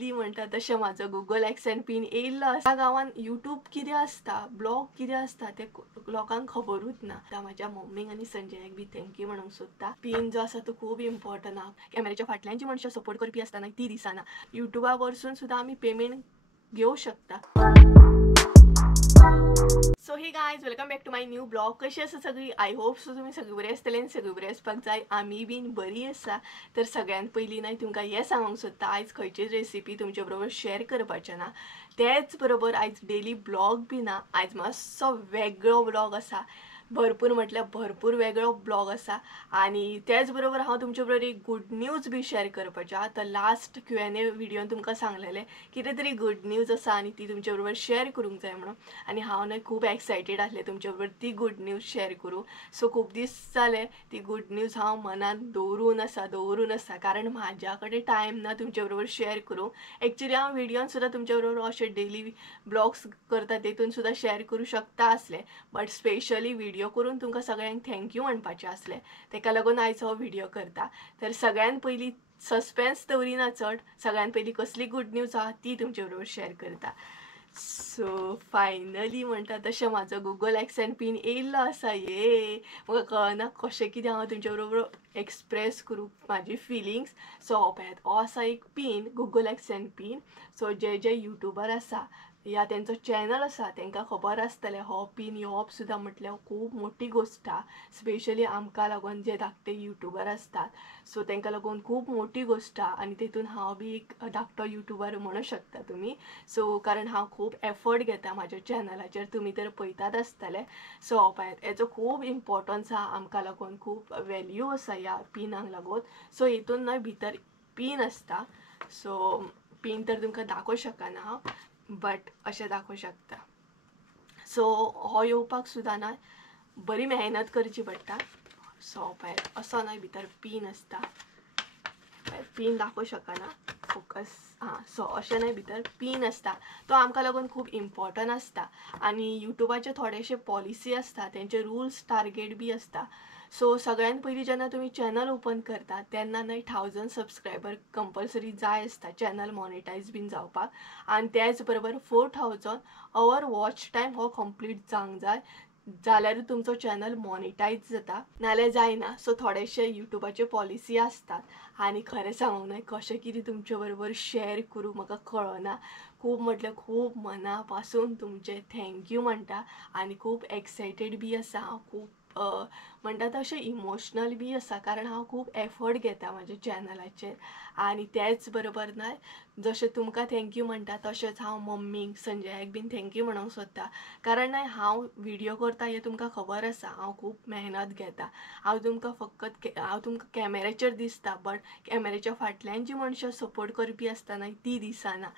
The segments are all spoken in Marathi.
म्हणतात तशें माझं गुगल एक्सेंट पिन येयल्लो आसा. गांवान यूट्यूब कितें आसता, ब्लॉग कितें आसता ते लोकांक खबरूच ना. माझ्या मम्मीक आनी संजयाक बी थँक्यू म्हणूंक सोदता. पिन जो आसा तो खूब इम्पॉर्टंट आहा. कॅमेऱ्याच्या फाटल्यान जी मनशां सपोर्ट करपी आसता ती दिसना. युट्यूबा वरसून सुद्दां आमी पेमेंट घेवंक शकता. So hey guys, welcome back to my new blog. कशी आसा सगळी? आय होप सो तुम्ही सगळी बरी आसतली आनी सगळी बरी आसपाक जाय. आमी बीन बरी आसा. तर सगळ्यात पयलीं न्हय तुमकां हें सांगूंक सोदता, आयज खंयचीच रेसिपी तुमचे बरोबर शेअर करपाचें ना. तेच बरोबर आयज डेली ब्लॉग बी ना. आयज मातसो वेगळो ब्लॉग आसा. भरपूर म्हटल्यार भरपूर वेगळो ब्लॉग आसा. आनी त्याच बरोबर हांव तुमचे बरोबर एक गुड न्यूज बी शेअर करपाचें आहा. तर लास्ट Q&A व्हिडिओन तुमकां सांगलेलें कितें तरी गुड न्यूज आसा आनी ती तुमचे बरोबर शेअर करूंक जाय म्हणून. आनी हांव न्हय खूब एक्सायटेड आसलें तुमचे बरोबर ती गुड न्यूज शेअर करूं. सो खूब दीस जाले ती गुड न्यूज हांव मनान दवरून आसा कारण म्हाज्या कडेन टायम ना तुमचे बरोबर शेअर करूं. एक्चुअली हांव व्हिडिओन सुद्दां तुमचे बरोबर अशें डेली ब्लॉग्स करता तेतून सुद्दां शेअर करूं शकता आसलें. बट स्पेशली व्हिडिओ करून तुमकां सगळ्यांक थँक्यू म्हणपाचें आसलें. तेका लागून आयज हो व्हिडिओ करता. तर सगळ्यात पयलीं सस्पेन्स दवरिना चड, सगळ्यात पयलीं कसली गुड न्यूज आहा ती तुमचे बरोबर शेअर करता. सो फायनली म्हणटा तशें म्हाजो गुगल एक्सेंट पिन येयल्लो आसा. म्हाका कळना कशें कितें हांव तुमचे बरोबर एक्सप्रेस करूं म्हाजी फिलिंग्स. सो हो पळयात, हो आसा एक pin, Google accent pin. So जे यूट्यूबर आसा या तेंचो चॅनल आसा तेंकां खबर आसतलें हो पिन येवप सुद्दां म्हटल्यार खूब मोठी गोश्ट आहा. स्पेशली आमकां लागून जे धाकटे यूट्यूबर आसतात सो तेंकां लागून खूब मोठी गोश्ट आहा. आनी तेतून हांव बी एक धाकटो यूट्यूबर म्हणूं शकता तुमी. सो कारण हांव खूब एफर्ट घेता म्हाज्या चॅनलाचेर, तुमी तर पळयतात आसतले. सो हो पळयात, हेजो खूब इम्पॉर्टन्स आहा आमकां लागून, खूब वॅल्यू आसा ह्या पिनाक लागून. सो हितून न्हय भितर पिन आसता. सो पिन तर तुमकां दाखोवंक शकना हांव, बट अशें दाखोवंक शकता. सो हो येवपाक सुद्दां न्हय बरी मेहनत करची पडटा. सो हो पळयात, असो न्हय भितर पिन आसता. पिन दाखोवंक शकना, फोकस. सो अशें न्हय भितर पिन आसता. तो आमकां लागून खूब इम्पॉर्टंट आसता. आनी यूट्यूबाचे थोडेशे पॉलिसी आसता, तेंचे रुल्स टार्गेट बी आसता. सो सगळ्यात पयलीं जेन्ना तुमी चॅनल ओपन करता तेन्ना न्हय 1000 सबस्क्रायबर कंपल्सरी जाय आसता चॅनल मॉनिटायज बीन जावपाक. आनी त्याच बरोबर 4000 आवर वॉच टायम हो कंप्लीट जावंक जाय, जाल्यारूच तुमचो चॅनल मॉनिटायज जाता, नाल्यार जायना. सो थोडेशे यूट्यूबाचे पॉलिसी आसतात. आनी खरें सांगूंक न्हय कशें कितें तुमचे बरोबर शेअर करूं म्हाका कळना. खूब म्हटल्यार खूब मना पासून तुमचे थँक्यू म्हणटा. आनी खूब एक्सायटेड बी आसा हांव, खूब म्हणटा तशें इमोशनल बी आसा कारण हांव खूब एफर्ट घेता म्हाज्या चॅनलाचेर. आनी त्याच बरोबर न्हय जशें तुमकां थँक्यू म्हणटा तशेंच हांव मम्मीक संजयाक बीन थँक्यू म्हणूंक सोदता. कारण न्हय हांव व्हिडिओ करता हें तुमकां खबर आसा, हांव खूब मेहनत घेता. हांव तुमकां कॅमेऱ्याचेर दिसता, बट कॅमेऱ्याच्या फाटल्यान जी मनशां सपोर्ट करपी आसता न्हय ती दिसना.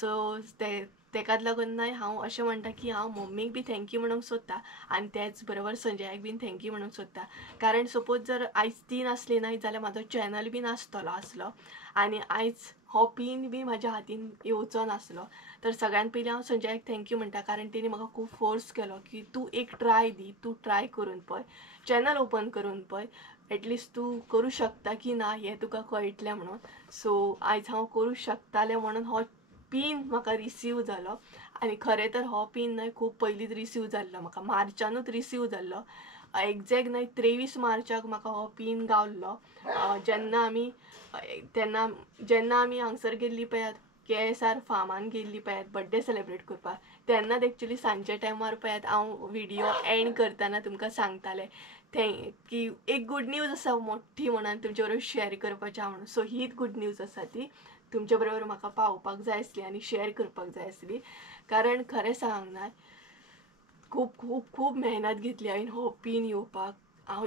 सो तेकाच लागून न्हय हांव अशें म्हणटा की हांव मम्मीक बी थँक्यू म्हणूंक सोदता. आनी त्याच बरोबर संजयाक बीन थँक्यू म्हणूंक सोदता. कारण सपोज जर आयज ती नासली न्हय जाल्यार म्हाजो चॅनल बी नासतलो आसलो. आनी आयज हो पिन बी म्हाज्या हातीन येवचो नासलो. तर सगळ्यात पयलीं हांव संजयाक थँक्यू म्हणटा कारण तेणी म्हाका खूब फोर्स केलो की तूं एक ट्राय दी, तूं ट्राय करून पळय, चॅनल ओपन करून पळय, एटलिस्ट तूं करूं शकता की ना हें तुका कळटलें म्हणून. सो आयज हांव करूं शकतालें म्हणून हो पिन म्हाका रिसीव जालो. आनी खरें तर हो पिन न्हय खूब पयलींच रिसीव जाल्लो, म्हाका मार्चानूच रिसीव जाल्लो. एक्झॅक्ट न्हय 23 मार्चाक म्हाका हो पिन गावल्लो. जेन्ना आमी हांगसर गेल्ली पळयात KSR फार्मान गेल्ली पळयात बर्थडे सेलिब्रेट करपाक, तेन्नाच एक्चुअली सांजच्या टायमार पळयात हांव व्हिडिओ एंड करतना तुमकां सांगतालें की एक गुड न्यूज आसा मोठी म्हणून तुमचे बरोबर शेअर करपाचें म्हणून. सो हीच गुड न्यूज आसा ती तुमचे बरोबर म्हाका पावोवपाक जाय आसली आनी शेअर करपाक जाय आसली. कारण खरें सांगूंक ना खूब खूब खूब मेहनत घेतली हांवें हो पिन येवपाक. हांव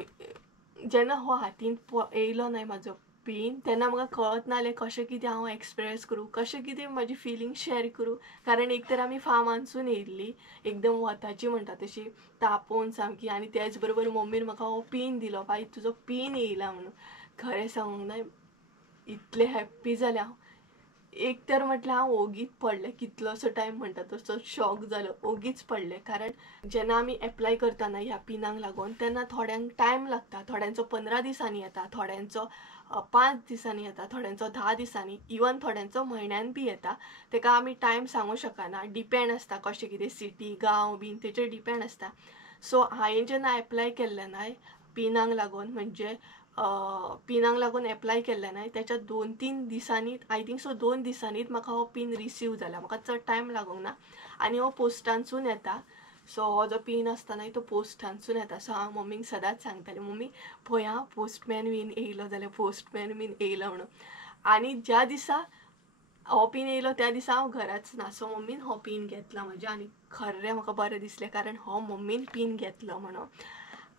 जेन्ना हो हातीन येयलो न्हय म्हाजो पिन तेन्ना म्हाका कळत नासलें कशें कितें हांव एक्सप्रेस करूं, कशें कितें म्हाजी फिलींग शेअर करूं. कारण एक तर आमी फार्मानसून येयल्ली एकदम वताची म्हणटा तशी तापोवन सामकी. आनी त्याच बरोबर मम्मीन म्हाका हो पिन दिलो, बाय तुजो पिन येयला म्हणून. खरें सांगूंक न्हय इतलें हॅप्पी जालें हांव. एक तर म्हटल्यार हांव ओगीच पडलें, कितलोसो टायम म्हणटा तसो शॉक जालो, ओगीच पडलें. कारण जेन्ना आमी एप्लाय करता न्हय ह्या पिनाक लागून तेन्ना थोड्यांक टायम लागता, थोड्यांचो 15 दिसांनी येता, थोड्यांचो 5 दिसांनी येता, थोड्यांचो 10 दिसांनी, इवन थोड्यांचो म्हयन्यान बी येता. तेका आमी टायम सांगू शकना, डिपेंड आसता कशें कितें सिटी गांव बीन तेचेर डिपेंड आसता. सो हांवें जेन्ना एप्लाय केल्लें न्हय पिनांक लागून, म्हणजे पिनांक लागून एप्लाय केल्लें न्हय त्याच्या 2-3 दिसांनी, आय थिंक सो 2 दिसांनीच म्हाका हो पिन रिसीव जाला. म्हाका चड टायम लागूंक ना आनी हो पोस्टानसून येता. सो हो जो पिन आसता न्हय तो पोस्टानसून येता. सो हांव मम्मीक सदांच सांगतालें, मम्मी पळय हां पोस्टमॅन बीन येयलो जाल्यार, पोस्टमॅन बीन येयलो म्हणून. आनी ज्या दिसा हो पिन येयलो त्या दिसा हांव घराच ना. सो मम्मीन हो पिन घेतलो म्हाज्या आनी खरें म्हाका बरें दिसलें, कारण हो मम्मीन पिन घेतलो म्हणून.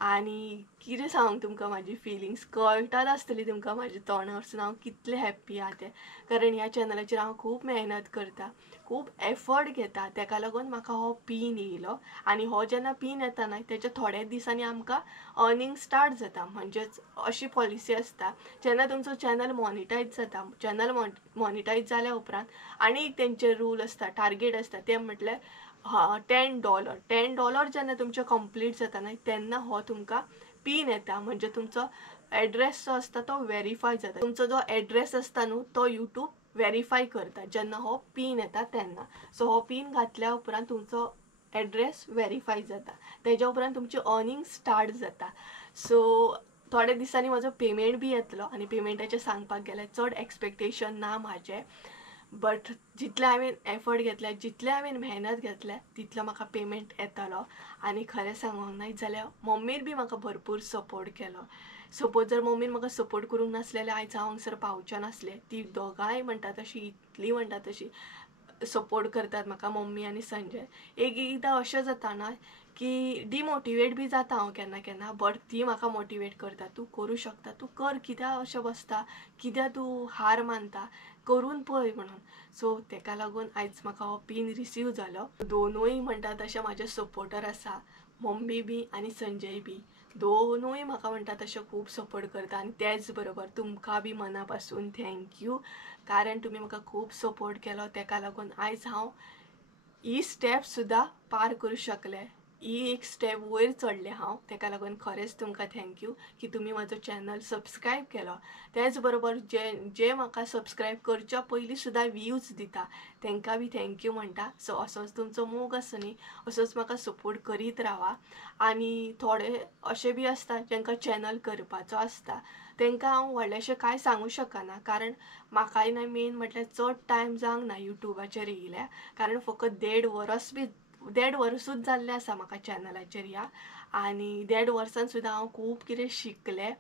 आनी कितें सांगूं तुमकां म्हाजी फिलिंग्स कळटात आसतली तुमकां म्हाज्या तोंडावरसून हांव कितलें हॅप्पी आहा तें. कारण ह्या चॅनलाचेर हांव खूब मेहनत करता, खूब एफर्ट घेता, तेका लागून म्हाका हो पिन येयलो. आनी हो जेन्ना पिन येता न्हय तेच्या थोड्याच दिसांनी आमकां अर्निंग स्टार्ट जाता. म्हणजेच अशी पॉलिसी आसता, जेन्ना तुमचो चॅनल मॉनिटायज जाता, चॅनल मॉनिटायज जाल्या उपरांत आनी तेंचे रूल आसता, टार्गेट आसता, ते म्हटल्यार $10 जेन्ना तुमचे कंप्लीट जाता न्हय तेन्ना हो तुमकां पिन येता. म्हणजे तुमचो एड्रेस जो आसता तो व्हेरीफाय जाता. तुमचो जो एड्रेस आसता न्हू तो यूट्यूब व्हेरीफाय करता जेन्ना हो पिन येता तेन्ना. सो हो पिन घातल्या उपरांत तुमचो एड्रेस व्हेरीफाय जाता, तेज्या उपरांत तुमची अर्निंग स्टार्ट जाता. सो थोड्या दिसांनी म्हजो पेमेंट बी येतलो. आनी पेमेंटाचें सांगपाक गेल्यार चड एक्सपेक्टेशन ना म्हाजें, बट जितले हांवें एफर्ट घेतले, जितले हांवें मेहनत घेतल्या तितलो म्हाका पेमेंट येतलो. आनी खरें सांगूंक न्हय जाल्यार मम्मीन बी म्हाका भरपूर सपोर्ट केलो. सपोज जर मम्मीन म्हाका सपोर्ट करूंक नासलें जाल्यार आयज हांव हांगसर पावचें नासलें. ती दोगांय म्हणटा तशी, इतली म्हणटा तशी सपोर्ट करतात म्हाका मम्मी आनी संजय. एकदां अशें जाता ना की डिमोटिवेट बी जाता हांव केन्ना केन्ना, बट ती म्हाका मोटिवेट करता, तूं करूं शकता, तूं कर, कित्याक अशें बसता, कित्याक तूं हार मानता, करून पळय म्हणून. सो तेका लागून आयज म्हाका हो पिन रिसीव जालो. दोनूय म्हणटा तशें म्हाजे सपोर्टर आसा, मम्मी बी आनी संजय बी. दोनूय म्हाका म्हणटा तशें खूब सपोर्ट करता. आनी तेच बरोबर तुमकां बी मना पासून थँक्यू, कारण तुमी म्हाका खूब सपोर्ट केलो. तेका लागून आयज हांव ही स्टेप सुद्दां पार करूं शकलें, ही एक स्टेप वयर चडलें हांव. तेका लागून खरेंच तुमकां थँक्यू की तुमी म्हाजो चॅनल सबस्क्रायब केलो. तेच बरोबर जे म्हाका सबस्क्रायब करच्या पयलीं सुद्दां व्ह्यूज दिता तांकां बी थँक्यू म्हणटा. सो असोच तुमचो मोग आसा न्ही, असोच म्हाका सपोर्ट करीत रावा. आनी थोडे अशे बी आसता जांकां चॅनल करपाचो आसता, तांकां हांव व्हडलेशें कांय सांगूं शकना, कारण म्हाकाय न्हय मेन म्हटल्यार चड टायम जावंक ना युट्यूबाचेर येयल्या. कारण फकत 1.5 वर्सूच जाल्लें आसा म्हाका चॅनलाचेर ह्या. आनी 1.5 वर्सान सुद्दां हांव खूब कितें शिकलें.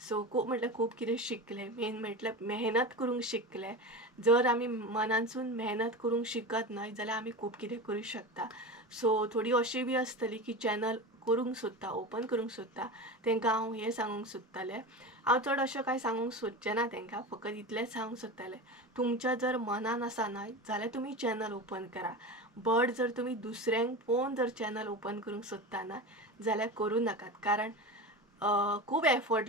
सो खूब म्हटल्यार खूब कितें शिकलें, मेन म्हटल्यार मेहनत करूंक शिकलें. जर आमी मनानसून मेहनत करूंक शिकत न्हय जाल्यार आमी खूब कितें करूंक शकता. सो थोडी अशी बी आसतली की चॅनल करूंक सोदता, ओपन करूंक सोदता, तांकां हांव हें सांगूंक सोदतालें, हांव चड अशें कांय सांगूंक सोदचें ना तांकां, फकत इतलेंच सांगूंक सोदतालें, तुमच्या जर मनान आसा न्हय जाल्यार तुमी चॅनल ओपन करा. बट जर तुमी दुसऱ्यांक पळोवन जर चॅनल ओपन करूंक सोदता ना जाल्यार करूं नाकात. कारण खूब एफर्ट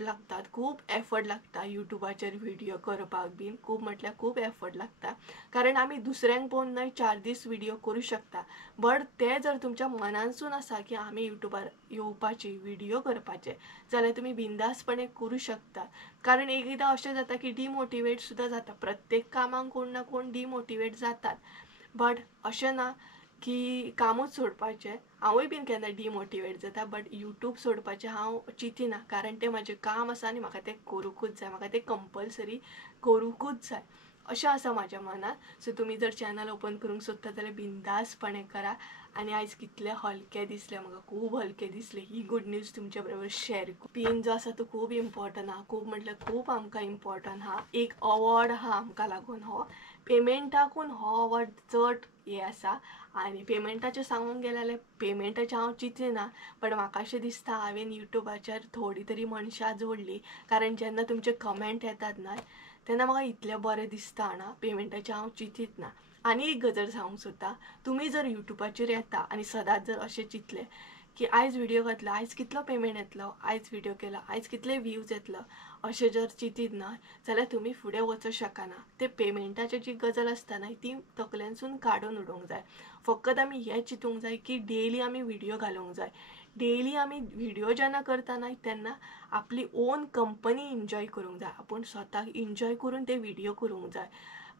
लागता युट्यूबाचेर व्हिडिओ करपाक बीन, खूब म्हटल्यार खूब एफर्ट लागता. कारण आमी दुसऱ्यांक पळोवन न्हय 4 दीस व्हिडिओ करूं शकता, बट ते जर तुमच्या मनानसून आसा की आमी युट्यूबार येवपाची, व्हिडिओ करपाचे, जाल्यार तुमी बिंदासपणे करूं शकता. कारण एकदां अशें जाता की डिमोटिवेट सुद्दां जाता, प्रत्येक कामाक कोण ना कोण डिमोटिवेट जातात. बट अशें ना की कामूच सोडपाचें. हांवूय बीन केन्ना डिमोटिवेट जाता, बट यूट्यूब सोडपाचें हांव चिंतिना, कारण तें म्हजें काम आसा आनी म्हाका तें करूंकूच जाय, म्हाका तें कंपल्सरी करूंकूच जाय अशें आसा म्हाज्या मनान. सो तुमी जर चॅनल ओपन करूंक सोदता जाल्यार बिंदासपणे करा. आनी आयज कितलें हलकें दिसलें म्हाका, खूब हलकें दिसलें ही गूड न्यूज तुमच्या बरोबर शेअर. पिन जो आसा तो खूब इम्पॉर्टंट आहा, खूब म्हटल्यार खूब आमकां इम्पॉर्टंट आहा. एक अवॉर्ड आहा आमकां लागून, हो पेमेंटाकून हो अवॉर्ड चड हें आसा. आनी पेमेंटाचें सांगूंक गेलें जाल्यार पेमेंटाचें हांव चिंतिना, बट म्हाका अशें दिसता हांवें युट्यूबाचेर थोडी तरी मनशां जोडली, कारण जेन्ना तुमचे कमेंट येतात न्हय तेन्ना म्हाका इतलें बरें दिसता ना, पेमेंटाचें हांव चिंतीत ना. आनी एक गजाल सांगूंक सोदता, तुमी जर युट्यूबाचेर येता आनी सदांच जर अशें चिंतलें की आयज व्हिडिओ घातलो, आयज कितलो पेमेंट येतलो, आयज व्हिडिओ केलो, आयज कितले व्ह्यूज येतलो, अशें जर चिंतीत न्हय जाल्यार तुमी फुडें वचूंक शकना. ते पेमेंटाची जी गजाल आसता न्हय ती तकल्यांसून काडून उडोवंक जाय. फकत आमी हें चिंतूंक जाय की डेली आमी व्हिडिओ घालूंक जाय, डेली आमी व्हिडिओ जेन्ना करतना तेन्ना आपली ओन कंपनी एन्जॉय करूंक जाय, आपूण स्वताक एन्जॉय करून ते व्हिडिओ करूंक जाय.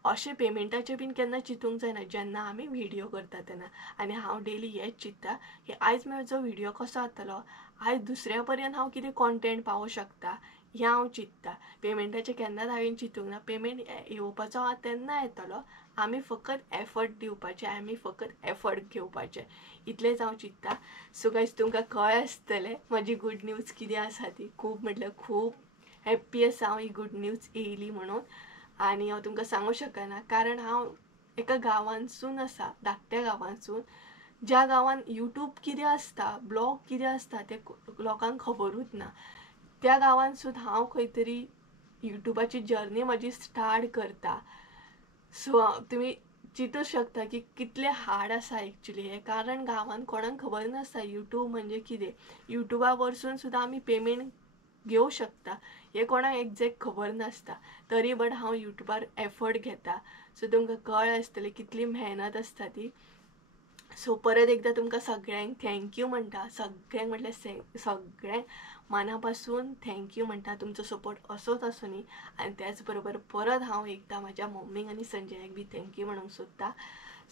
अशें पेमेंटाचें बीन केन्ना चिंतूंक जायना जेन्ना आमी व्हिडिओ करता तेन्ना. आनी हांव डेली हेंच चिंत्ता की आयज म्हजो व्हिडिओ कसो जातलो, आयज दुसऱ्या पर्यंत हांव कितें कॉन्टेंट पावोवंक शकता हें हांव चिंत्ता. पेमेंटाचें केन्नाच हांवें चिंतूंक ना. पेमेंट येवपाचो आहा तेन्ना येतलो, आमी फकत एफर्ट दिवपाचे, आमी फकत एफर्ट घेवपाचे, इतलेंच हांव चिंत्ता. सो गायज तुमकां कळ्ळें आसतलें म्हजी गूड न्यूज कितें आसा ती. खूब म्हटल्यार खूब हॅप्पी आसा हांव ही गूड न्यूज येयली म्हणून. आनी हांव तुमकां सांगूंक शकना कारण हांव एका गांवांतसून आसा, धाकट्या गांवांतसून, ज्या गांवांत यूट्यूब कितें आसता, ब्लॉग कितें आसता तें लोकांक खबरूच ना. त्या गांवांत सुद्दां हांव खंय तरी यूट्यूबाची जर्नी म्हजी स्टार्ट करता. सो तुमी चिंतूंक शकता की कितलें हार्ड आसा एक्चुली हें. कारण गांवांत कोणाक खबर नासता यूट्यूब म्हणजे कितें. यूट्यूबा वरसून सुद्दां आमी पेमेंट घेवं शकता हें कोणाक एक्झॅक्ट खबर नासता. तरी बट हांव यूट्यूबार एफर्ट घेता. सो तुमकां कळ्ळें आसतलें कितली मेहनत आसता ती. सो परत एकदा तुमकां सगळ्यांक थँक्यू म्हणटा, सगळ्यांक म्हटल्यार सगळ्यांक मना पासून थँक्यू म्हणटा. तुमचो सपोर्ट असोच आसूं न्ही. आनी त्याच बरोबर परत हांव एकदा म्हाज्या मम्मीक आनी संजयाक बी थँक्यू म्हणूंक सोदता.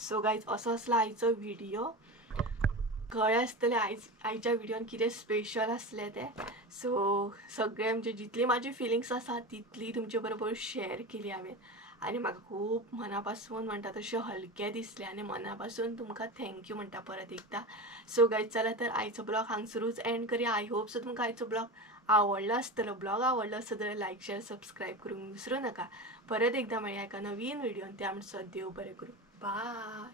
सो गायज असो आसलो आयचो व्हिडिओ. कळ्ळें आसतलें आयच्या व्हिडिओन कितें स्पेशल आसलें तें. सो सगळें म्हणजे जितली म्हाजी फिलिंग्स आसा तितली तुमचे बरोबर शेअर केली हांवें. आनी म्हाका खूब मना पासून म्हणटा तशें हलकें दिसलें आनी मना पासून तुमकां थँक्यू म्हणटा परत एकदा. सो गायज चला तर आयचो ब्लॉग हांगसरूच एंड करुया. आय होप सो तुमकां आयचो ब्लॉग आवडलो आसतलो. ब्लॉग आवडलो आसत जाल्यार लायक शेअर सबस्क्रायब करूंक विसरूं नाका. परत एकदा मेळया एका नवीन व्हिडिओन. त्या म्हणसर देव बरें करूं. बाय.